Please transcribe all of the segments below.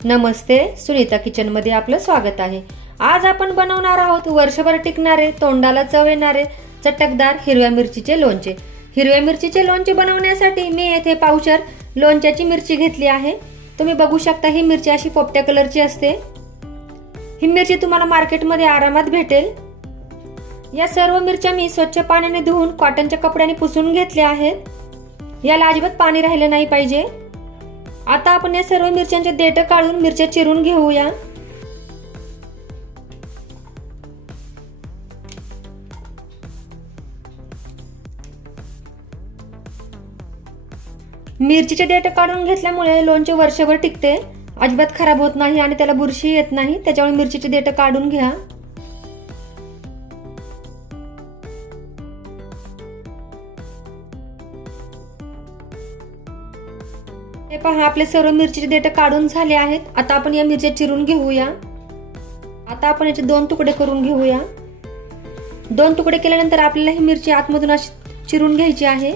नमस्ते, Sunita kitchen मध्ये आपलं स्वागत आहे। आज आपण बनवणार आहोत वर्षभर टिकणारे, तोंडाला चव येणारे चटकदार हिरव्या मिरचीचे लोणचे। हिरव्या मिरचीचे लोणचे बनवण्यासाठी मी येथे पावशर लोणच्याची मिरची घेतली आहे। तुम्ही बघू शकता ही मिरची अशी पोपट्या कलरची असते। ही मिरची तुम्हाला मार्केटमध्ये आरामात भेटेल। या सर्व मिरच्या मी स्वच्छ पाण्याने धुवून कॉटनच्या कपड्याने पुसून घेतल्या आहेत। याला अजिबात पाणी राहिले नाही पाहिजे। आता आपण या सर्व मिरच्यांचे देठ काढून मिरच्या चिरून घेऊया। मिरचीचे देठ काढून घेतल्यामुळे लोणचे वर्षभर टिकते, अजिबात खराब होत नाही आणि त्याला बुरशी येत नाही। त्याच्यामुळे मिरचीचे देठ काढून घ्या। हे पहा, आपले सर्व मिरचीचे देठ काढून झाले आहेत। आता आपण या मिरच्या चिरून घेऊया। आता आपण याचे 2 तुकडे करून घेऊया। 2 तुकडे केल्यानंतर आपल्याला ही मिरची आतमधून अशी चिरून घ्यायची आहे।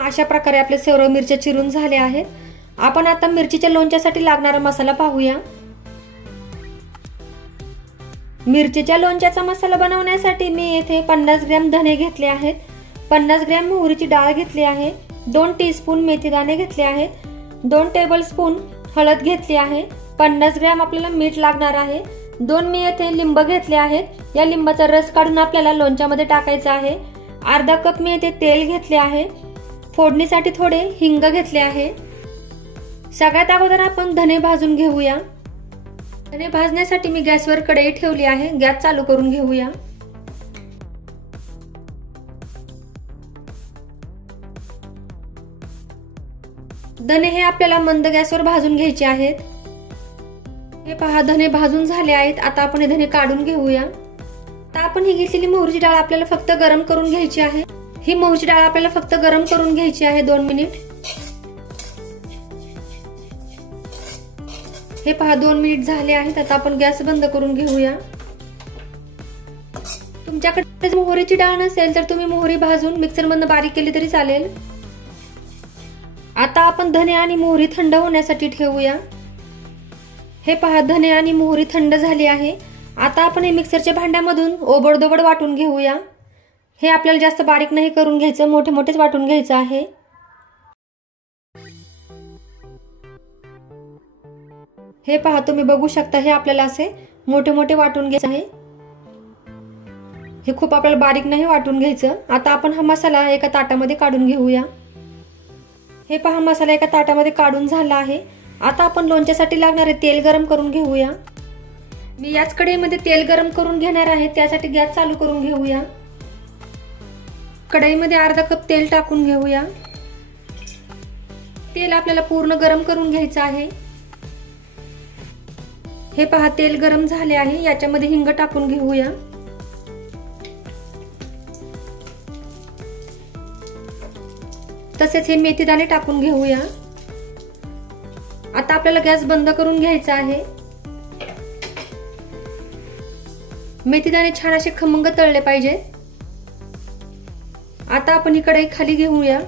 अशा प्रकारे आपले सर्व मिरच्या चिरून झाल्या आहेत। आपण आता मिरचीच्या लोणच्यासाठी लागणारा मसाला पाहूया। मिरचीच्या लोणच्याचा मसाला बनवण्यासाठी मी येथे 50 ग्रॅम धने घेतले आहेत, 50 ग्रॅम मोहरीची डाळ घेतली आहे, 2 टीस्पून मेथीदाणे घेतले आहेत, 2 टेबलस्पून हळद घेतली आहे, 50 ग्रॅम आपल्याला मीठ लागणार आहे, 2 मी येथे लिंब घेतले आहेत। या लिंबाचा रस काढून आपल्याला लोणच्यामध्ये टाकायचा आहे। अर्धा कप मी येथे तेल घेतले आहे। फोडणीसाठी थोडे हिंग घेतले आहे। सगळ्यात अगोदर आपण धने भाजून घेऊया। धने भाजण्यासाठी मी गॅसवर कढई ठेवली आहे। गॅस चालू करून घेऊया। धने हे आपल्याला मंद गॅसवर भाजून घ्यायचे आहेत। हे पहा, धने भाजून झाले आहेत। आता आपण हे धने काढून घेऊया। आता आपण ही घेतलेली मोहरीची डाळ आपल्याला फक्त गरम करून घ्यायची आहे। ही मोहरीची डाळ आपल्याला फक्त गरम करून घ्यायची आहे 2 मिनिट। हे पहा, 2 मिनिट झाले आहेत। आता आपण गॅस बंद करून घेऊया। तुमच्याकडे मोहरीची डाळ नसेल तर तुम्ही मोहरी भाजून मिक्सर मधून बारीक केली तरी चालेल। आता आपण धने आणि मोहरी थंड होण्यासाठी ठेवूया। हे पहा, धने आणि मोहरी थंड झाली आहे। आता आपण हे मिक्सरच्या भांड्यामधून ओबडधोबड वाटून घेऊया। हे आपल्याला जास्त बारीक नाही करून घ्यायचं, मोठे मोठेच वाटून घ्यायचं आहे। हे पहा, तुम्ही बघू शकता, हे आपल्याला असे मोठे मोठे वाटून घ्यायचे आहे। हे खूप आपल्याला बारीक नाही वाटून घ्यायचं। आता आपण हा मसाला एका ताटामध्ये काढून घेऊया। हे पहा, मसाला एका ताटामध्ये काढून झाला आहे। आता आपण लोणच्यासाठी लागणारे तेल गरम करून घेऊया। मी याच कढईमध्ये तेल गरम करून घेणार आहे, त्यासाठी गॅस चालू करून घेऊया। कढईमध्ये अर्धा कप तेल टाकून घेऊया। तेल आपल्याला पूर्ण गरम करून घ्यायचं आहे। हे पहा, तेल गरम झाले आहे। याच्यामध्ये हिंग टाकून घेऊया। तसेच हे मेथीदाणे टाकून घेऊया। आता आपल्याला गॅस बंद करून घ्यायचा आहे। मेथीदाणे छान असे खमंग तळले पाहिजेत। आता आपण ही कढई खाली घेऊया।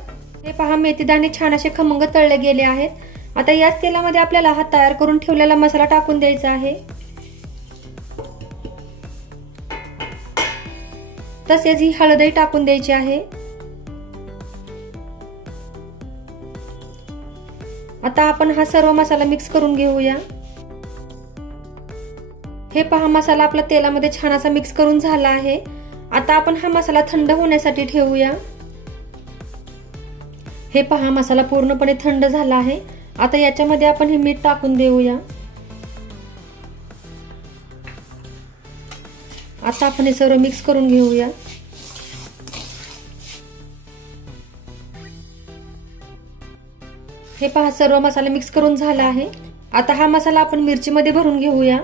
हे पहा, मेथीदाणे छान असे खमंग तळले गेले आहेत। आता याच तेलामध्ये आपल्याला हा तयार करून ठेवलेला मसाला टाकून द्यायचा आहे। तसेच ही हळदही टाकून द्यायची आहे। आता आपण हा सर्व मसाला मिक्स करून घेऊया। हे पहा, मसाला आपला तेलामध्ये छान असा मिक्स करून झाला आहे। आता आपण हा मसाला थंड होण्यासाठी ठेवूया। हे पहा, मसाला पूर्णपणे थंड झाला आहे। आता याच्यामध्ये आपण हे मीठ टाकून देऊया। आता आपण हे सर्व मिक्स करून घेऊया। हे पहा, सर्व मसाला मिक्स करून झाला आहे। आता हा मसाला आपण मिरचीमध्ये भरून घेऊया।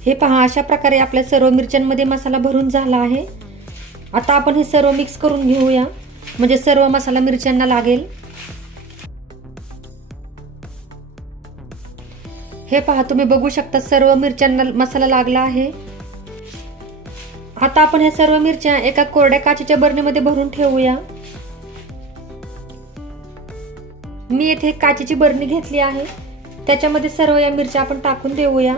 हे पहा, अशा प्रकारे आपल्या सर्व मिरच्यांमध्ये मसाला भरून झाला आहे। आता आपण हे सर्व मिक्स करून घेऊया, म्हणजे सर्व मसाला मिरच्यांना लागेल। हे पहा, तुम्ही बघू शकता सर्व मिरच्यांना मसाला लागला आहे। आता आपण हे सर्व मिरच्या एका कोरड्या काचेच्या बरणीमध्ये भरून ठेवूया। मी येथे काचेची बरणी घेतली आहे, त्याच्यामध्ये सर्व या मिरच्या आपण टाकून देऊया।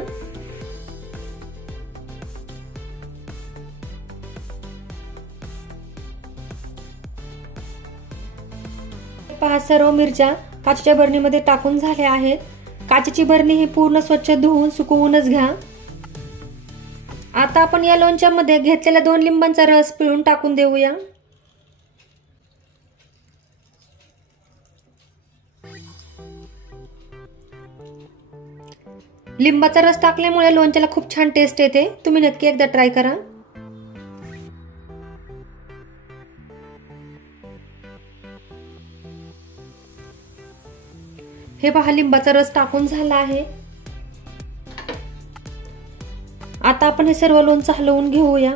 पहा, सर्व मिरच्या काचेच्या बरणीमध्ये टाकून झाल्या आहेत। काचेची बरणी ही पूर्ण स्वच्छ धुवून सुकवूनच घ्या। आता आपण या लोणच्यामध्ये घेतलेल्या 2 लिंबांचा रस पिळून टाकून देऊया। लिंबाचा रस टाकल्यामुळे लोणच्याला खूप छान टेस्ट येते, तुम्ही नक्की एकदा ट्राय करा। हे पहा, लिंबाचा रस टाकून झाला आहे। आता आपण हे सर्व लोणचं हलवून घेऊया।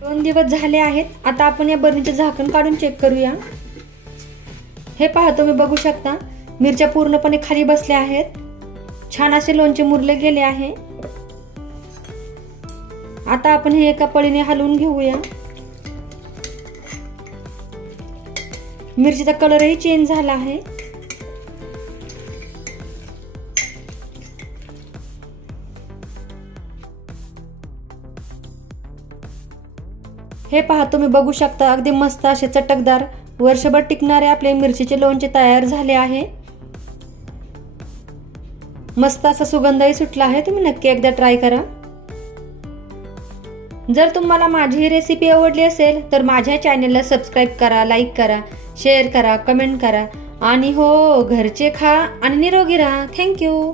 दोन दिवस झाले आहेत। आता आपण या बरणीचे झाकण काढून चेक करूया। हे पहा, तुम्ही बघू शकता मिरच्या पूर्णपणे खाली बसल्या आहेत, छान असे लोणचे मुरले गेले आहे। आता आपण हे एका पळीने हलवून घेऊया। मिरचीचा कलरही चेंज झाला आहे। हे पहा, तुम्ही बघू शकता अगदी मस्त असे चटकदार वर्षभर टिकणारे आपले मिरचीचे लोणचे तयार झाले आहे। मस्त असा सुगंधही सुटला आहे, तुम्ही नक्की एकदा ट्राय करा। जर तुम्हाला माझी ही रेसिपी आवडली असेल तर माझ्या चॅनलला सबस्क्राइब करा, लाईक करा, शेअर करा, कमेंट करा आणि हो, घरचे खा आणि निरोगी राहा। थँक्यू।